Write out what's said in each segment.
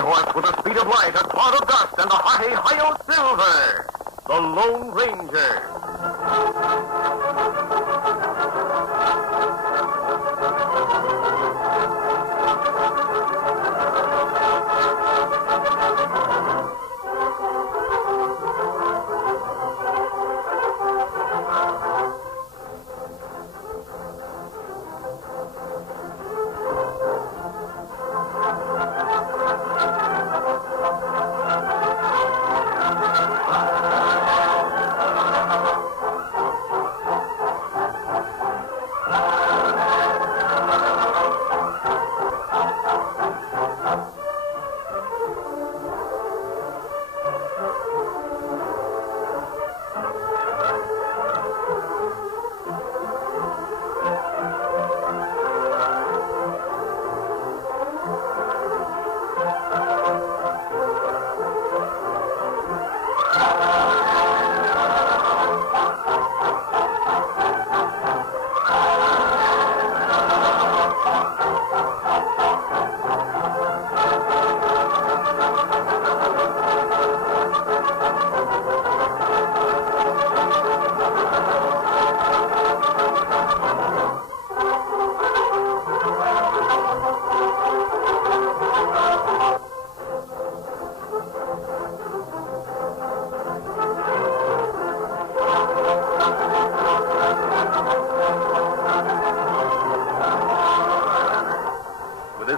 horse with the speed of light, a cloud of dust, and a hearty hi-yo silver, the Lone Ranger.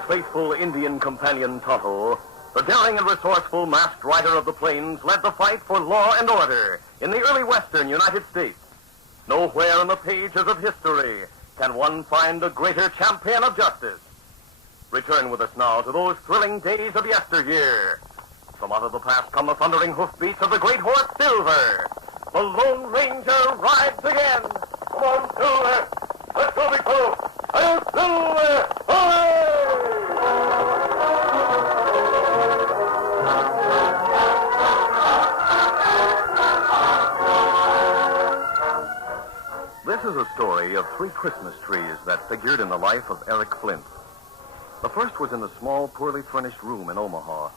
Faithful Indian companion Tonto, the daring and resourceful masked rider of the plains, led the fight for law and order in the early western United States. Nowhere in the pages of history can one find a greater champion of justice. Return with us now to those thrilling days of yesteryear. From out of the past come the thundering hoofbeats of the great horse Silver. The Lone Ranger rides again. Come on, Silver. Let's go, big fellow. I'll Silver. Away! This is a story of 3 Christmas trees that figured in the life of Eric Flint. The first was in a small, poorly furnished room in Omaha.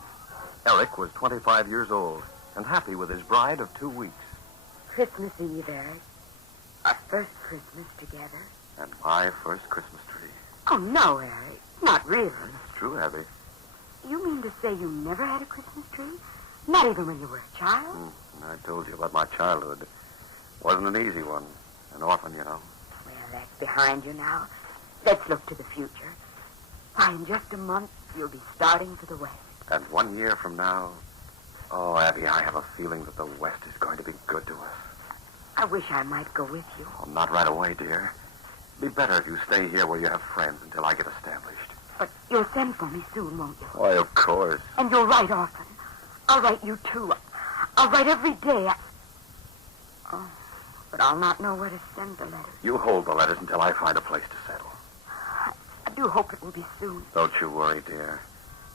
Eric was 25 years old and happy with his bride of 2 weeks. Christmas Eve, Eric. Our first Christmas together. And my first Christmas tree. Oh, no, Eric. Not really. It's true, Abby. You mean to say you never had a Christmas tree? Not even when you were a child? I told you about my childhood. Wasn't an easy one. An orphan, you know. Well, that's behind you now. Let's look to the future. Why, in just a month, you'll be starting for the West. And 1 year from now... Oh, Abby, I have a feeling that the West is going to be good to us. I wish I might go with you. Oh, not right away, dear. It'd be better if you stay here where you have friends until I get established. But you'll send for me soon, won't you? Why, of course. And you'll write often. I'll write you, too. I'll write every day. Oh, but I'll not know where to send the letters. You hold the letters until I find a place to settle. I do hope it will be soon. Don't you worry, dear.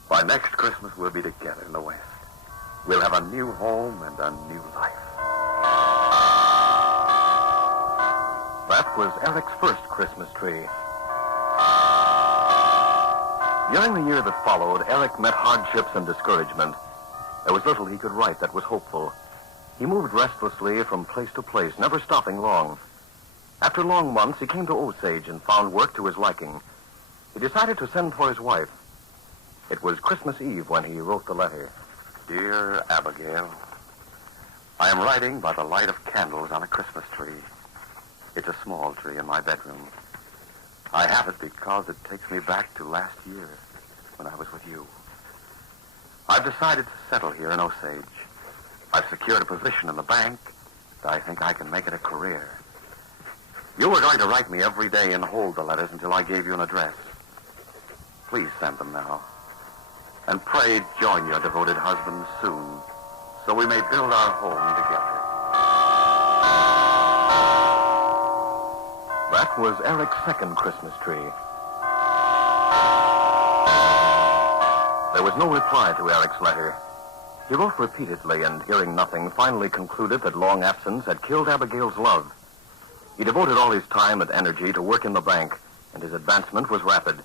By next Christmas, we'll be together in the West. We'll have a new home and a new life. That was Eric's first Christmas tree. During the year that followed, Eric met hardships and discouragement. There was little he could write that was hopeful. He moved restlessly from place to place, never stopping long. After long months, he came to Osage and found work to his liking. He decided to send for his wife. It was Christmas Eve when he wrote the letter. Dear Abigail, I am writing by the light of candles on a Christmas tree. It's a small tree in my bedroom. I have it because it takes me back to last year when I was with you. I've decided to settle here in Osage. I've secured a position in the bank, and I think I can make it a career. You were going to write me every day and hold the letters until I gave you an address. Please send them now. And pray join your devoted husband soon, so we may build our home together. That was Eric's second Christmas tree. There was no reply to Eric's letter. He wrote repeatedly and, hearing nothing, finally concluded that long absence had killed Abigail's love. He devoted all his time and energy to work in the bank, and his advancement was rapid.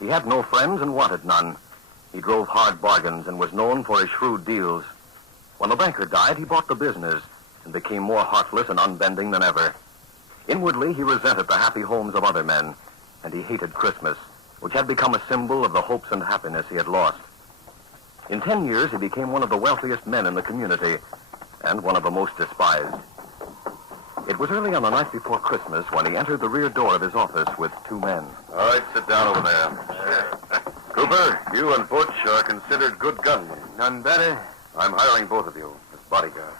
He had no friends and wanted none. He drove hard bargains and was known for his shrewd deals. When the banker died, he bought the business and became more heartless and unbending than ever. Inwardly, he resented the happy homes of other men, and he hated Christmas, which had become a symbol of the hopes and happiness he had lost. In 10 years, he became one of the wealthiest men in the community and one of the most despised. It was early on the night before Christmas when he entered the rear door of his office with 2 men. All right, sit down over there. Cooper, you and Butch are considered good gunmen. None better. I'm hiring both of you as bodyguards.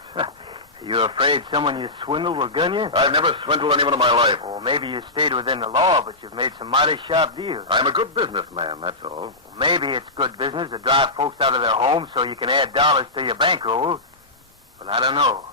You afraid someone you swindled will gun you? I've never swindled anyone in my life. Or maybe you stayed within the law, but you've made some mighty sharp deals. I'm a good businessman, that's all. Maybe it's good business to drive folks out of their homes so you can add dollars to your bankroll. But I don't know.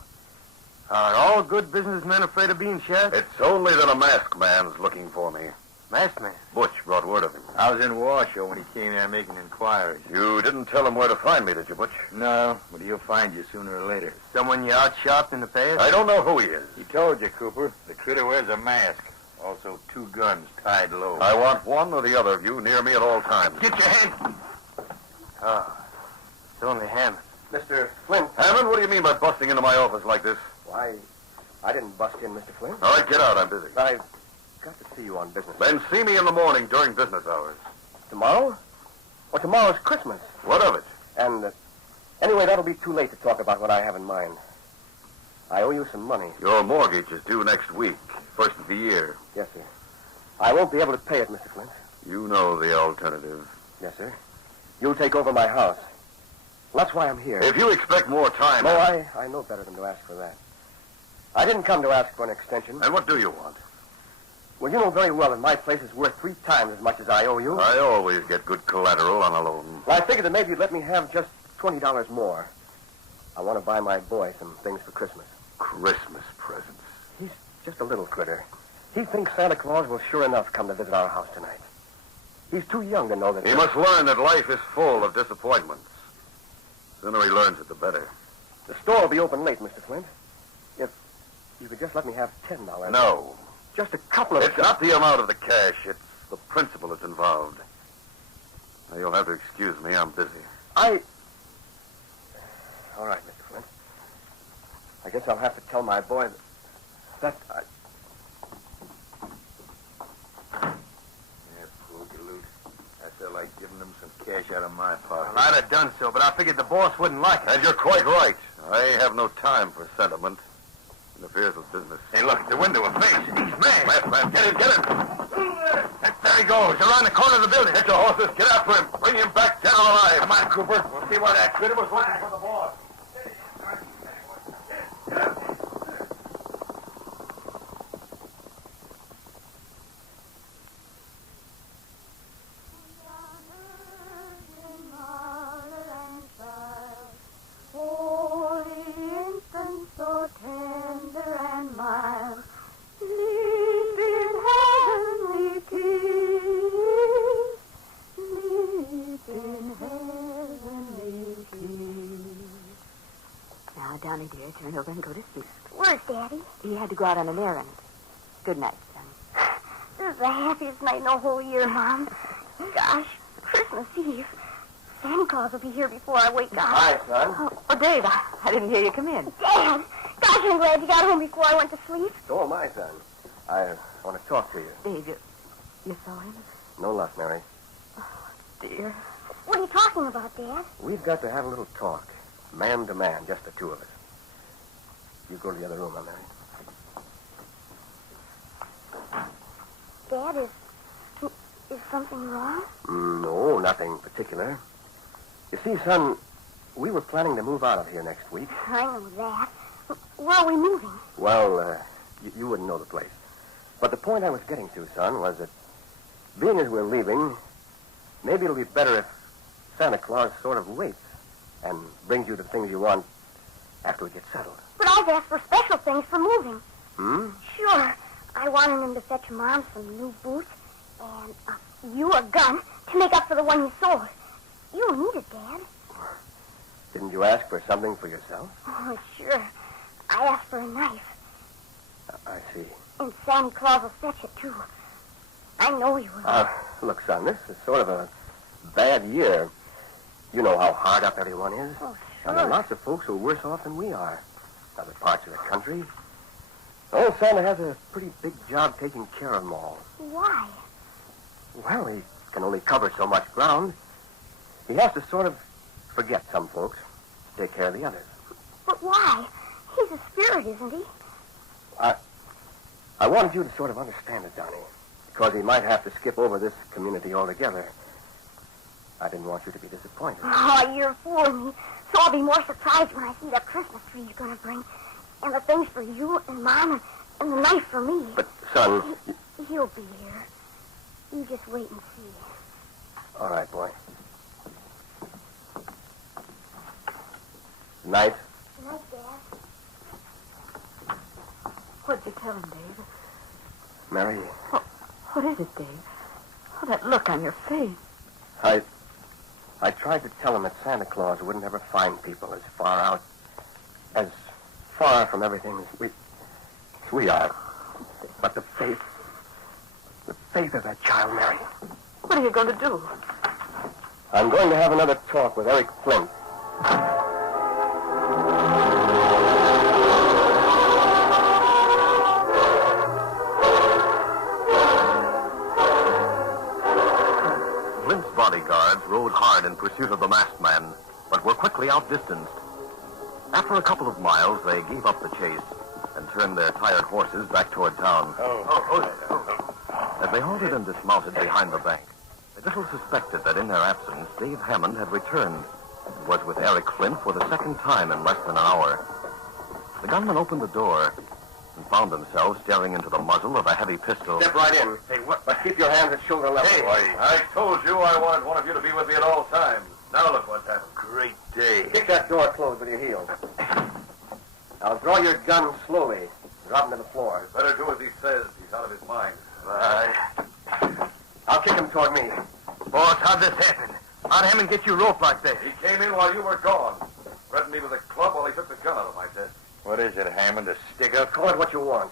Are all good businessmen afraid of being shot? It's only that a masked man's looking for me. Masked man? Butch brought word of him. I was in Washoe when he came there making inquiries. You didn't tell him where to find me, did you, Butch? No, but he'll find you sooner or later. Someone you outshopped in the past? I don't know who he is. He told you, Cooper. The critter wears a mask. Also 2 guns tied low. I want one or the other of you near me at all times. Get your hand. Oh, it's only Hammond. Mr. Flint. Hammond, what do you mean by busting into my office like this? Why, I didn't bust in, Mr. Flint. All right, get out. I'm busy. I've got to see you on business. Then see me in the morning during business hours. Tomorrow? Well, tomorrow's Christmas. What of it? And anyway, that'll be too late to talk about what I have in mind. I owe you some money. Your mortgage is due next week, first of the year. Yes, sir. I won't be able to pay it, Mr. Flint. You know the alternative. Yes, sir. You'll take over my house. Well, that's why I'm here. If you expect more time... No, I know better than to ask for that. I didn't come to ask for an extension. And what do you want? Well, you know very well that my place is worth 3 times as much as I owe you. I always get good collateral on a loan. Well, I figured that maybe you'd let me have just $20 more. I want to buy my boy some things for Christmas. Christmas presents. He's just a little critter. He thinks Santa Claus will sure enough come to visit our house tonight. He's too young to know that... He must learn that life is full of disappointments. The sooner he learns it, the better. The store will be open late, Mr. Flint. If you could just let me have $10. No. Just a couple of... It's not the amount of the cash. It's the principle that's involved. Now, you'll have to excuse me. I'm busy. All right, Mr. Flint. I guess I'll have to tell my boy that... Yeah, poor galoot. I felt like giving him some cash out of my pocket. Well, I'd have done so, but I figured the boss wouldn't like it. And you're quite right. I have no time for sentiment. Interferes with business. Hey, look, the window of face. He's mad. Left. Get him. There he goes, around the corner of the building. Get your horses. Get after him. Bring him back down alive. Come on, Cooper. We'll see why that critter was looking for the boss. Donnie, dear, turn over and go to sleep. Where's Daddy? He had to go out on an errand. Good night, son. This is the happiest night in the whole year, Mom. Gosh, Christmas Eve. Santa Claus will be here before I wake up. Hi, son. Oh, Dave, I didn't hear you come in. Dad! Gosh, I'm glad you got home before I went to sleep. So am I, son. I want to talk to you. Dave, you saw him? No luck, Mary. Dear. What are you talking about, Dad? We've got to have a little talk. Man to man, just the 2 of us. You go to the other room, Mary. Dad, is something wrong? No, nothing particular. You see, son, we were planning to move out of here next week. I know that. Where are we moving? Well, you wouldn't know the place. But the point I was getting to, son, was that being as we're leaving, maybe it'll be better if Santa Claus sort of waits and brings you the things you want after we get settled. But I've asked for special things for moving. Hmm? Sure. I wanted him to fetch Mom some new boots and you a gun to make up for the one you sold. You need it, Dad. Didn't you ask for something for yourself? Oh, sure. I asked for a knife. I see. And Santa Claus will fetch it, too. I know he will. Look, son, this is sort of a bad year. You know how hard up everyone is. Oh, And there are sure. lots of folks who are worse off than we are. Other parts of the country. Old Santa has a pretty big job taking care of them all. Why? Well, he can only cover so much ground. He has to sort of forget some folks to take care of the others. But why? He's a spirit, isn't he? I wanted you to sort of understand it, Donnie, because he might have to skip over this community altogether. I didn't want you to be disappointed. Oh, you're fooling me. So I'll be more surprised when I see the Christmas tree you're going to bring. And the things for you and Mom and the knife for me. But, son... He'll be here. You just wait and see. All right, boy. Night. Good night, Dad. What'd you tell him, Dave? Mary, What is it, Dave? Oh, that look on your face. I tried to tell him that Santa Claus wouldn't ever find people as far from everything as we are. But the faith of that child, Mary. What are you going to do? I'm going to have another talk with Eric Flint. Flint's bodyguards rode hard in pursuit of the masked man, but were quickly outdistanced. After a couple of miles, they gave up the chase and turned their tired horses back toward town. As they halted and dismounted behind the bank, they little suspected that in their absence, Dave Hammond had returned and was with Eric Flint for the second time in less than an hour. The gunman opened the door and found themselves staring into the muzzle of a heavy pistol. Step right in. Hey, what? But keep your hands at shoulder level. Hey, I told you I wanted one of you to be with me at all times. Now look what's happened. Great day. Kick that door closed with your heels. Now draw your gun slowly. Drop him to the floor. Better do as he says. He's out of his mind. I'll kick him toward me. Boss, how'd this happen? How'd Hammond get you roped like this? He came in while you were gone. Threatened me with a club while he took the gun out of my desk. What is it, Hammond? A stick-up? Call it what you want.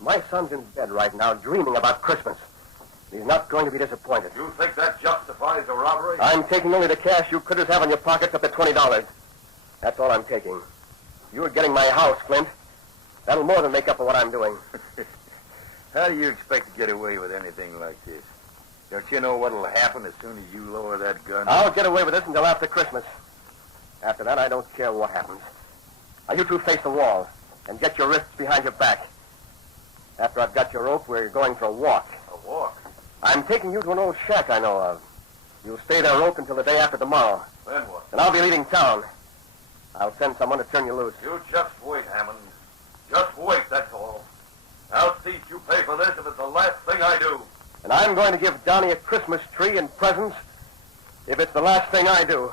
My son's in bed right now dreaming about Christmas. He's not going to be disappointed. You think that justifies a robbery? I'm taking only the cash you critters have in your pockets up to $20. That's all I'm taking. You're getting my house, Flint. That'll more than make up for what I'm doing. How do you expect to get away with anything like this? Don't you know what'll happen as soon as you lower that gun? I'll get away with this until after Christmas. After that, I don't care what happens. Now, you two face the wall and get your wrists behind your back. After I've got your rope, we're going for a walk. A walk? I'm taking you to an old shack I know of. You'll stay there roped until the day after tomorrow. Then what? And I'll be leaving town. I'll send someone to turn you loose. You just wait, Hammond. Just wait, that's all. I'll see if you pay for this if it's the last thing I do. And I'm going to give Donnie a Christmas tree and presents if it's the last thing I do.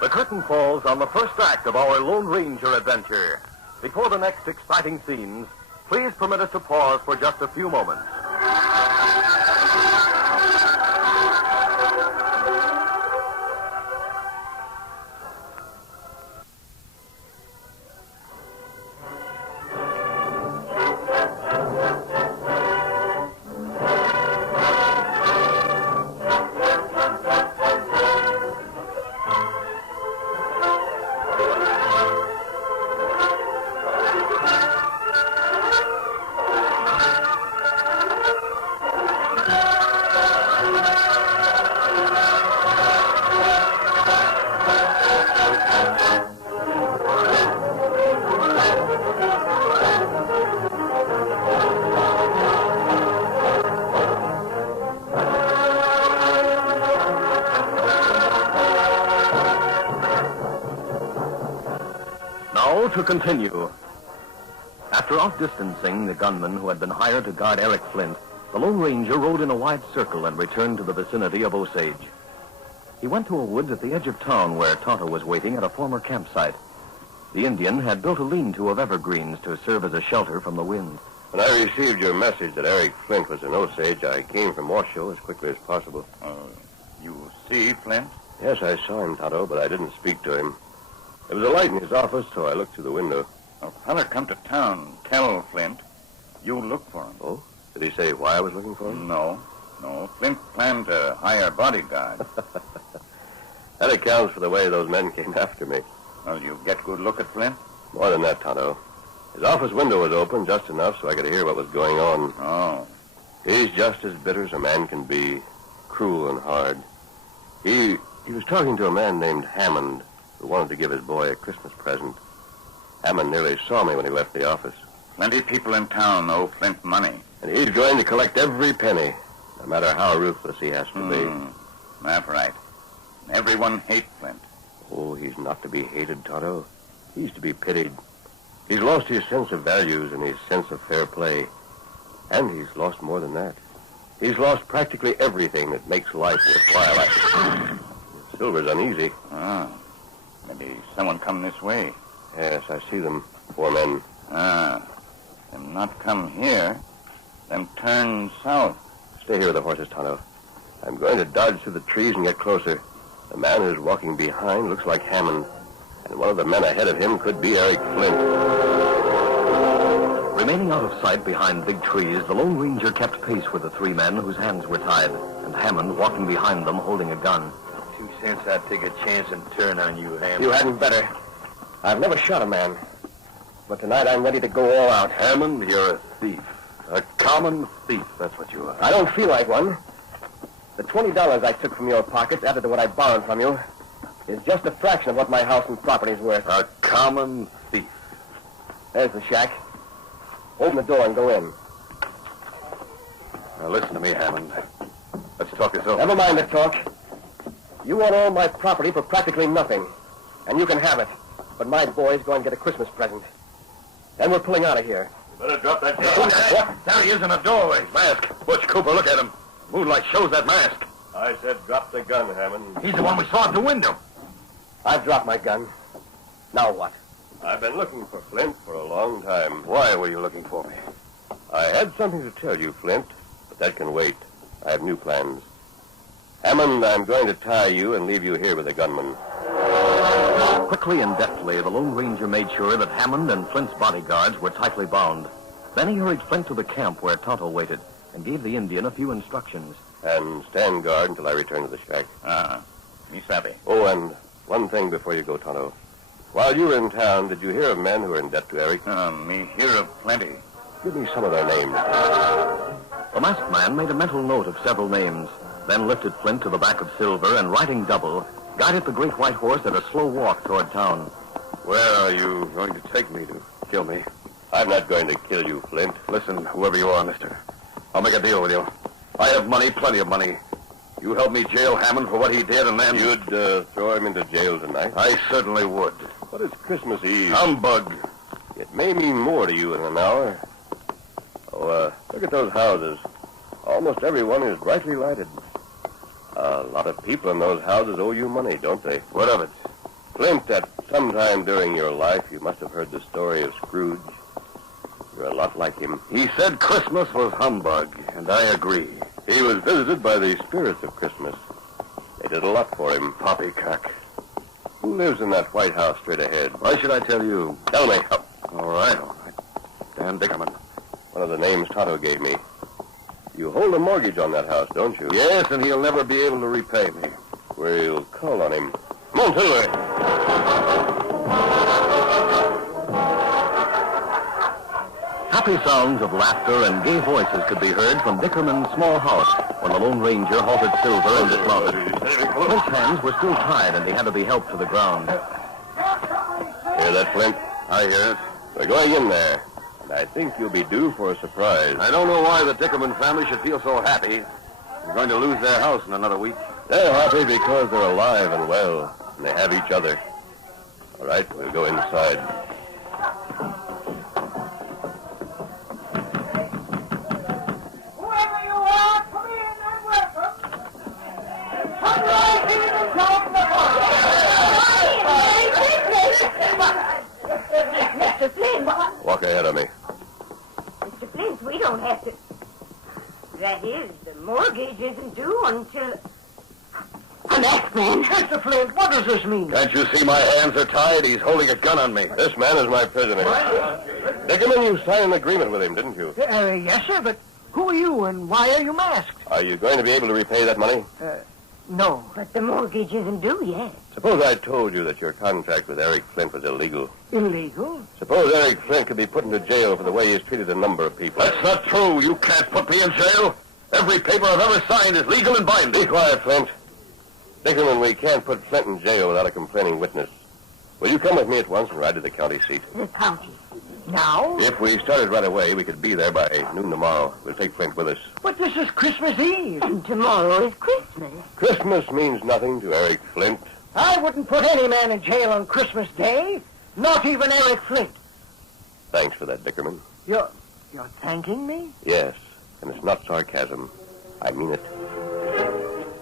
The curtain falls on the first act of our Lone Ranger adventure. Before the next exciting scenes, please permit us to pause for just a few moments. Now to continue. After outdistancing the gunman who had been hired to guard Eric Flint, the Lone Ranger rode in a wide circle and returned to the vicinity of Osage. He went to a woods at the edge of town where Tonto was waiting at a former campsite. The Indian had built a lean-to of evergreens to serve as a shelter from the wind. When I received your message that Eric Flint was in Osage, I came from Washoe as quickly as possible. You see Flint? Yes, I saw him, Tonto, but I didn't speak to him. There was a light in his office, so I looked through the window. A feller come to town, tell Flint. You look for him. Oh? Did he say why I was looking for him? No. Flint planned to hire a bodyguard. That accounts for the way those men came after me. Well, you get good look at Flint? More than that, Tonto. His office window was open just enough so I could hear what was going on. Oh. He's just as bitter as a man can be, cruel and hard. He was talking to a man named Hammond who wanted to give his boy a Christmas present. Hammond nearly saw me when he left the office. Plenty people in town owe Flint money. And he's going to collect every penny, no matter how ruthless he has to be. That's right. Everyone hates Flint. Oh, he's not to be hated, Tonto. He's to be pitied. He's lost his sense of values and his sense of fair play. And he's lost more than that. He's lost practically everything that makes life worthwhile. Silver's uneasy. Maybe someone come this way. Yes, I see them. 4 men. Them not come here. Them turn south. Stay here with the horses, Tonto. I'm going to dodge through the trees and get closer. The man who's walking behind looks like Hammond. And one of the men ahead of him could be Eric Flint. Remaining out of sight behind big trees, the Lone Ranger kept pace with the 3 men whose hands were tied, and Hammond walking behind them holding a gun. 2 cents I'd take a chance and turn on you, Hammond. You hadn't better. I've never shot a man. But tonight I'm ready to go all out. Hammond, you're a thief. A common thief, that's what you are. I don't feel like one. The $20 I took from your pockets, added to what I borrowed from you, is just a fraction of what my house and property's worth. A common thief. There's the shack. Open the door and go in. Now listen to me, Hammond. Let's talk this over. Never mind the talk. You want all my property for practically nothing. And you can have it. But my boy's going to get a Christmas present. And we're pulling out of here. You better drop that gun. What? There he is in the doorway. Mask. Butch Cooper, look at him. Moonlight shows that mask. I said drop the gun, Hammond. He's the one we saw at the window. I've dropped my gun. Now what? I've been looking for Flint for a long time. Why were you looking for me? I had something to tell you, Flint, but that can wait. I have new plans. Hammond, I'm going to tie you and leave you here with the gunman. Quickly and deftly, the Lone Ranger made sure that Hammond and Flint's bodyguards were tightly bound. Then he hurried Flint to the camp where Tonto waited and gave the Indian a few instructions. And stand guard until I return to the shack. Me savvy. Oh, and one thing before you go, Tonto. While you were in town, did you hear of men who were in debt to Eric? Me hear of plenty. Give me some of their names. The masked man made a mental note of several names, then lifted Flint to the back of Silver and, riding double, guided the great white horse at a slow walk toward town. Where are you going to take me to kill me? I'm not going to kill you, Flint. Listen, whoever you are, mister. I'll make a deal with you. I have money, plenty of money. You help me jail Hammond for what he did, and then... You'd throw him into jail tonight? I certainly would. What is Christmas Eve? Humbug. It may mean more to you in an hour. Oh, look at those houses. Almost every one is brightly lighted. A lot of people in those houses owe you money, don't they? What of it? Flint, at some time during your life, you must have heard the story of Scrooge. You're a lot like him. He said Christmas was humbug, and I agree. He was visited by the spirits of Christmas. They did a lot for him. Poppycock. Who lives in that White House straight ahead? Why should I tell you? Tell me. All right. Dan Dickerman. One of the names Tonto gave me. You hold a mortgage on that house, don't you? Yes, and he'll never be able to repay me. We'll call on him. Come on, Silver. Happy sounds of laughter and gay voices could be heard from Dickerman's small house when the Lone Ranger halted Silver and dismounted. Flint's hands were still tied, and he had to be helped to the ground. Hear that, Flint? I hear it. We're going in there, and I think you'll be due for a surprise. I don't know why the Dickerman family should feel so happy. They're going to lose their house in another week. They're happy because they're alive and well, and they have each other. All right, we'll go inside. Whoever you are, come in and welcome. Come right in and join the Mr. Flint. Walk ahead of me. Mr. Flint, we don't have to... That is, the mortgage isn't due until... A masked masked man. Mr. Flint, what does this mean? Can't you see my hands are tied? He's holding a gun on me. This man is my prisoner. Dickerman, you signed an agreement with him, didn't you? Yes, sir, but who are you and why are you masked? Are you going to be able to repay that money? No. But the mortgage isn't due yet. Suppose I told you that your contract with Eric Flint was illegal. Illegal? Suppose Eric Flint could be put into jail for the way he's treated a number of people. That's not true. You can't put me in jail. Every paper I've ever signed is legal and binding. Be quiet, Flint. Dickerman, we can't put Flint in jail without a complaining witness. Will you come with me at once and ride to the county seat? The county. Now? If we started right away, we could be there by noon tomorrow. We'll take Flint with us. But this is Christmas Eve. And tomorrow is Christmas. Christmas means nothing to Eric Flint. I wouldn't put any man in jail on Christmas Day. Not even Eric Flint. Thanks for that, Dickerman. You're thanking me? Yes, and it's not sarcasm. I mean it.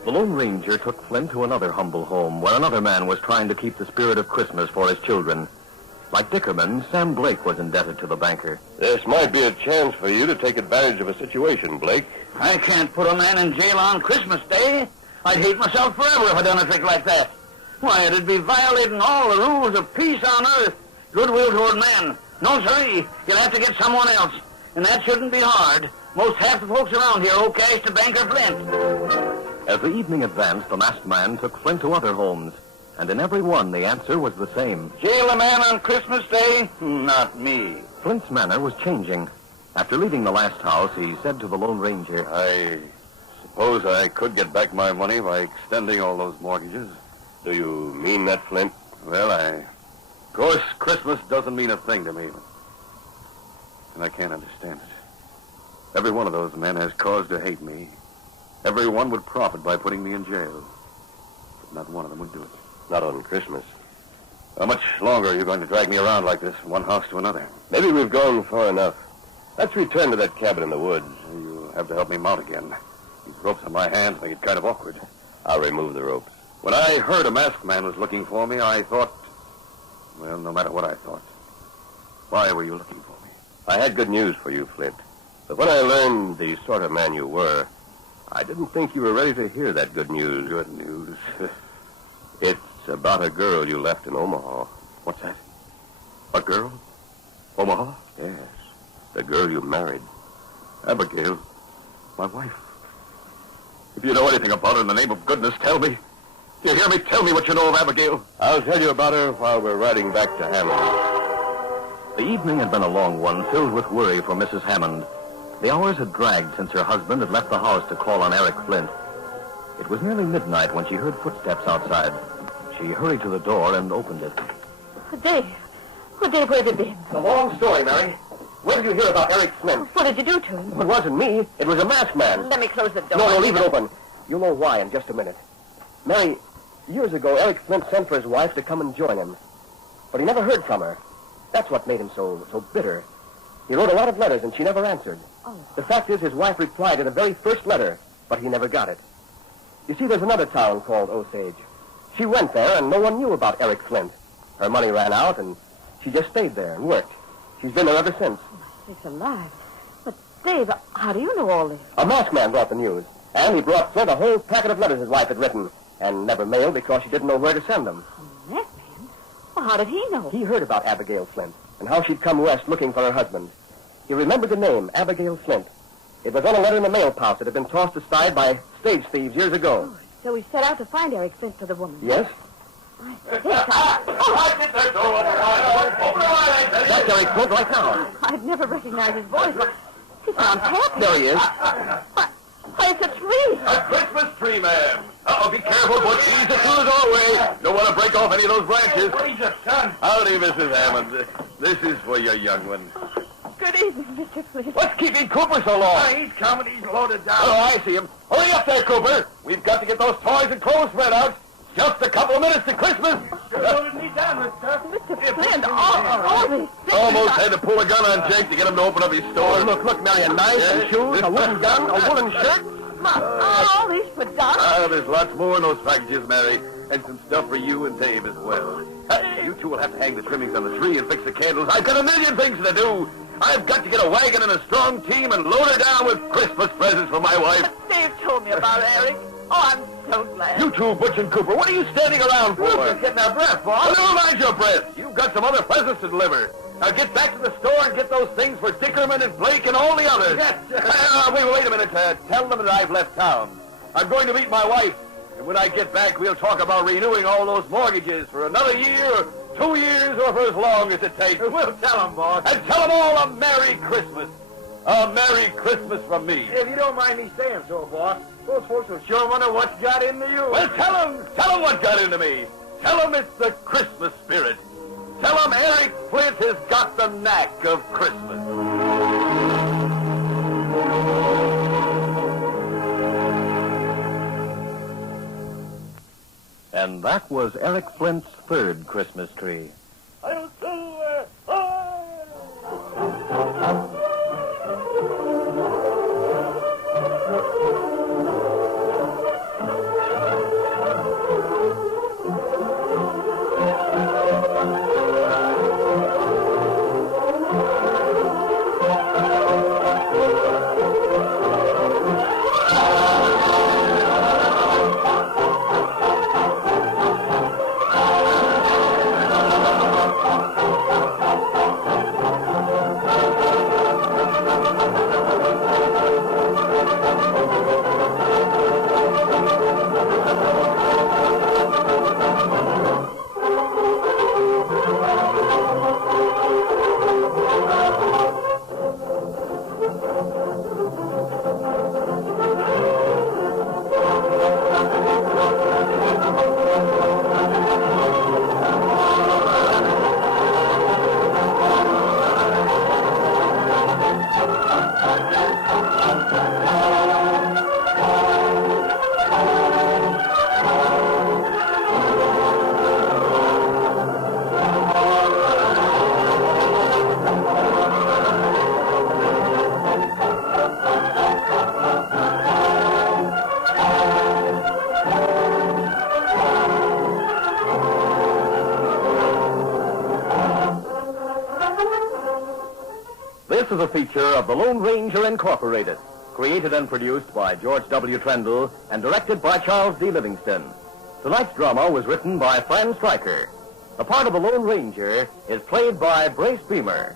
The Lone Ranger took Flint to another humble home where another man was trying to keep the spirit of Christmas for his children. Like Dickerman, Sam Blake was indebted to the banker. This might be a chance for you to take advantage of a situation, Blake. I can't put a man in jail on Christmas Day. I'd hate myself forever if I done a trick like that. Why, it'd be violating all the rules of peace on earth. Goodwill toward man. No, sirree. You'll have to get someone else. And that shouldn't be hard. Most half the folks around here owe cash to Banker Flint. As the evening advanced, the masked man took Flint to other homes. And in every one, the answer was the same. Jail a man on Christmas Day? Not me. Flint's manner was changing. After leaving the last house, he said to the Lone Ranger, I suppose I could get back my money by extending all those mortgages. Do you mean that, Flint? Well, of course, Christmas doesn't mean a thing to me. And I can't understand it. Every one of those men has cause to hate me. Every one would profit by putting me in jail. But not one of them would do it. Not on Christmas. How much longer are you going to drag me around like this, from one house to another? Maybe we've gone far enough. Let's return to that cabin in the woods. You'll have to help me mount again. These ropes on my hands make it kind of awkward. I'll remove the ropes. When I heard a masked man was looking for me, I thought... Well, no matter what I thought. Why were you looking for me? I had good news for you, Flint. But when I learned the sort of man you were, I didn't think you were ready to hear that good news. Good news? It's about a girl you left in Omaha. What's that? A girl? Omaha? Yes. The girl you married. Abigail. My wife. If you know anything about her, in the name of goodness, tell me. Do you hear me? Tell me what you know of Abigail. I'll tell you about her while we're riding back to Hammond. The evening had been a long one, filled with worry for Mrs. Hammond. The hours had dragged since her husband had left the house to call on Eric Flint. It was nearly midnight when she heard footsteps outside. She hurried to the door and opened it. Dave. Oh, Dave, where have you been? It's a long story, Mary. When did you hear about Eric Flint? What did you do to him? It wasn't me. It was a masked man. Let me close the door. No, leave it open. You'll know why in just a minute. Mary, years ago, Eric Flint sent for his wife to come and join him. But he never heard from her. That's what made him so bitter. He wrote a lot of letters, and she never answered. Oh. The fact is, his wife replied to the very first letter, but he never got it. You see, there's another town called Osage. She went there, and no one knew about Eric Flint. Her money ran out, and she just stayed there and worked. She's been there ever since. It's a lie. But, Dave, how do you know all this? A masked man brought the news, and he brought Flint a whole packet of letters his wife had written, and never mailed because she didn't know where to send them. A masked man? Well, how did he know? He heard about Abigail Flint and how she'd come west looking for her husband. He remembered the name, Abigail Flint. It was on a letter in the mail pouch that had been tossed aside by stage thieves years ago. Oh, so he set out to find Eric Flint for the woman. Yes? That's Eric Flint right now. I've never recognized his voice. He sounds happy. There he is. Why, it's a tree. A Christmas tree, ma'am. Be careful, but ease it through the doorway. Don't want to break off any of those branches. Howdy, Mrs. Hammond. This is for your young one. Good evening, Mr. Flint. What's keeping Cooper so long? He's coming. He's loaded down. Oh, I see him. Hurry up there, Cooper. We've got to get those toys and clothes spread out. Just a couple of minutes to Christmas. Loaded me down, mister. Mr. Flint, all these things. Almost had to pull a gun on Jake to get him to open up his store. Oh, look, Mary, a knife and shoes, a wooden gun, a woolen shirt. All these pajamas. There's lots more in those packages, Mary. And some stuff for you and Dave as well. You two will have to hang the trimmings on the tree and fix the candles. I've got a million things to do. I've got to get a wagon and a strong team and load her down with Christmas presents for my wife. Dave told me about Eric. Oh, I'm so glad. You two, Butch and Cooper, what are you standing around for? We're just getting our breath, boss. Never mind your breath. You've got some other presents to deliver. Now get back to the store and get those things for Dickerman and Blake and all the others. Yes, sir. Wait a minute. Tell them that I've left town. I'm going to meet my wife. And when I get back, we'll talk about renewing all those mortgages for another year, or 2 years, or for as long as it takes. We'll tell them, boss. And tell them all a Merry Christmas. A Merry Christmas from me. If you don't mind me saying so, boss, those folks will sure wonder what's got into you. Well, tell them what got into me. Tell them it's the Christmas spirit. Tell them Eric Flint has got the knack of Christmas. And that was Eric Flint's third Christmas tree. This is a feature of the Lone Ranger Incorporated, created and produced by George W. Trendle and directed by Charles D. Livingston. Tonight's drama was written by Fran Striker. The part of the Lone Ranger is played by Brace Beemer.